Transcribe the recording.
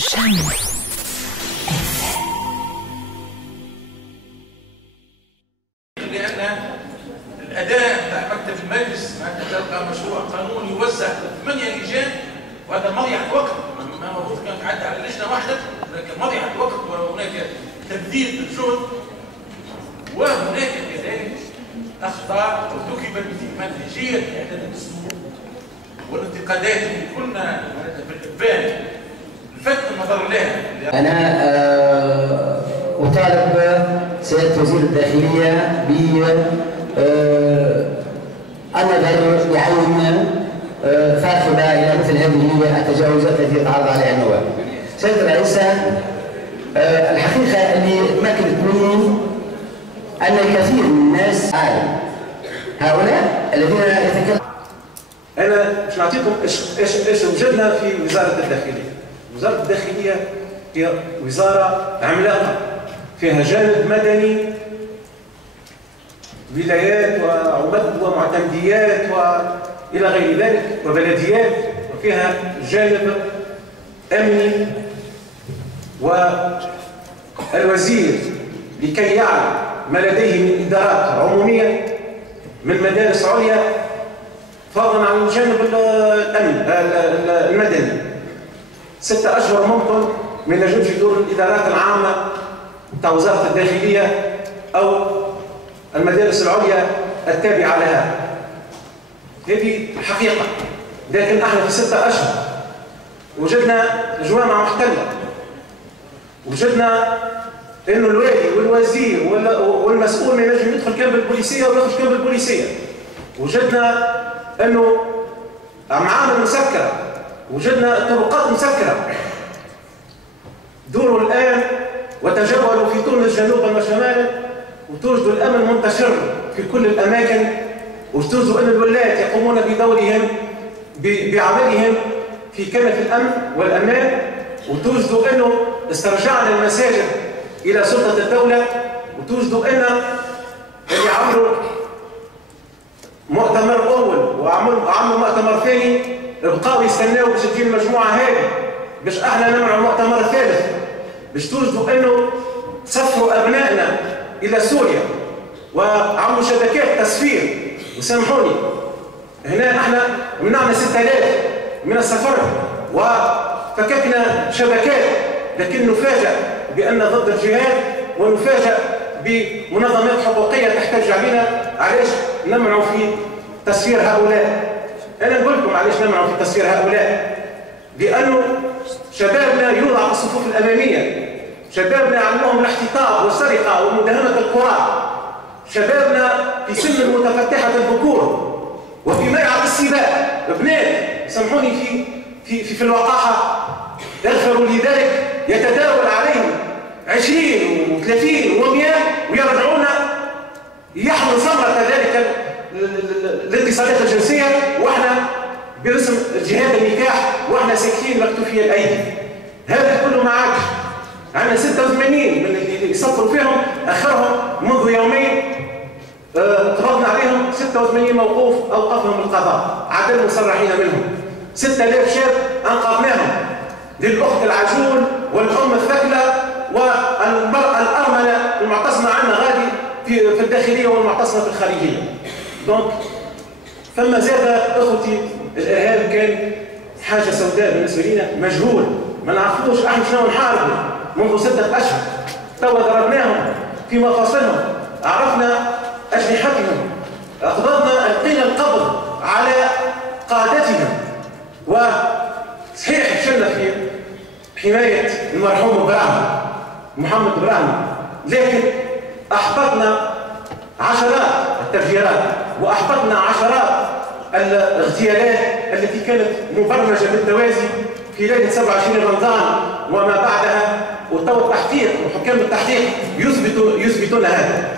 لأن الأداء بتاع مكتب المجلس معناتها تلقى مشروع قانون يوزع 8 لجان، وهذا مضيعة وقت. ما المفروض كان تعدى على لجنة واحدة، لكن مضيعة وقت وهناك تبذير بالجهد، وهناك كذلك أخطاء ارتكبت في منهجية إعداد الدستور والانتقادات اللي كنا في الإبان لفت النظر لها. أنا أطالب سيادة وزير الداخلية بالنظر بعين فاقدة إلى مثل هذه التجاوزات التي يتعرض عليها النواب. سيادة الرئيسة، الحقيقة اللي تمكنت مني أن الكثير من الناس هؤلاء الذين يتكلمون. أنا مش نعطيكم إيش وجدنا في وزارة الداخلية. وزارة الداخلية هي وزارة عملاقة فيها جانب مدني، ولايات ومعتمديات وإلى غير ذلك، وبلديات، وفيها جانب أمني. والوزير لكي يعلم ما لديه من إدارات عمومية من مدارس عليا فضلا عن الجانب الأمن المدني، 6 أشهر ممكن ما ينجمش يدور الإدارات العامة بتاع وزارة الداخلية أو المدارس العليا التابعة لها. هذه حقيقة. لكن احنا في 6 أشهر وجدنا جوامع محتلة، وجدنا انه الوالي والوزير والمسؤول ما ينجم يدخل كامل البوليسيه ويخرج كامل البوليسيه. وجدنا انه معامل مسكره، وجدنا طرقات مسكره. دوروا الان وتجولوا في تونس جنوبا وشمالا وتوجدوا الامن منتشر في كل الاماكن، وتوجدوا ان الولايات يقومون بدورهم بعملهم في كنف الامن والامان، وتوجدوا انه استرجعنا المساجد الى سلطه الدوله، وتوجدوا ان اللي عملوا مؤتمر اول وعملوا مؤتمر ثاني بقاو يستناو باش تجي المجموعه هذه باش احنا نمنعوا المؤتمر الثالث، باش توجدوا انه سفروا ابنائنا الى سوريا وعملوا شبكات تسفير. وسامحوني هنا احنا منعنا 6000 من السفر وفككنا شبكات، لكن نفاجأ بأن ضد الجهاد ونفاجأ بمنظمات حقوقية تحتج علينا. علاش نمنعوا في تسفير هؤلاء؟ أنا نقول لكم علاش نمنعوا في تسفير هؤلاء، لأنه شبابنا يوضع في الصفوف الأمامية، شبابنا عندهم الاحتطاب والسرقة ومداهمة القرى، شبابنا في سن متفتحة الذكور وفي ميعاد السباق، بنات سامحوني في الوقاحة يغفروا لذلك يتداول عليهم 20 و30 و100 ويرجعون يحمل ثمرة ذلك الاتصالات الجنسية، واحنا باسم جهاد النكاح واحنا ساكتين مكتوفي الايدي. هذا كله ما عادش. عندنا 86 من اللي يصفروا فيهم اخرهم منذ يومين قبضنا عليهم 86 موقوف اوقفهم القضاء، عدد مصرحين منهم 6000 شاب انقذناهم، للاخت العجول والام الثكلى والمراه الارمله المعتصمه عندنا غادي في الداخليه والمعتصمه في الخارجيه. دونك ثم زاد اخوتي الارهاب كان حاجه سوداء بالنسبه لنا، مجهول ما نعرفوش احنا شنو نحاربوا منذ 6 أشهر. توا ضربناهم في مفاصلهم، عرفنا اجنحتهم، قبضنا القيل القبض على قادتهم، وصحيح شلنا في حمايه المرحوم براهيم محمد براهيم، لكن احبطنا عشرات التفجيرات واحبطنا عشرات الاغتيالات التي كانت مبرمجه بالتوازي في ليله 27 رمضان وما بعدها، وتو التحقيق وحكام التحقيق يثبتون هذا.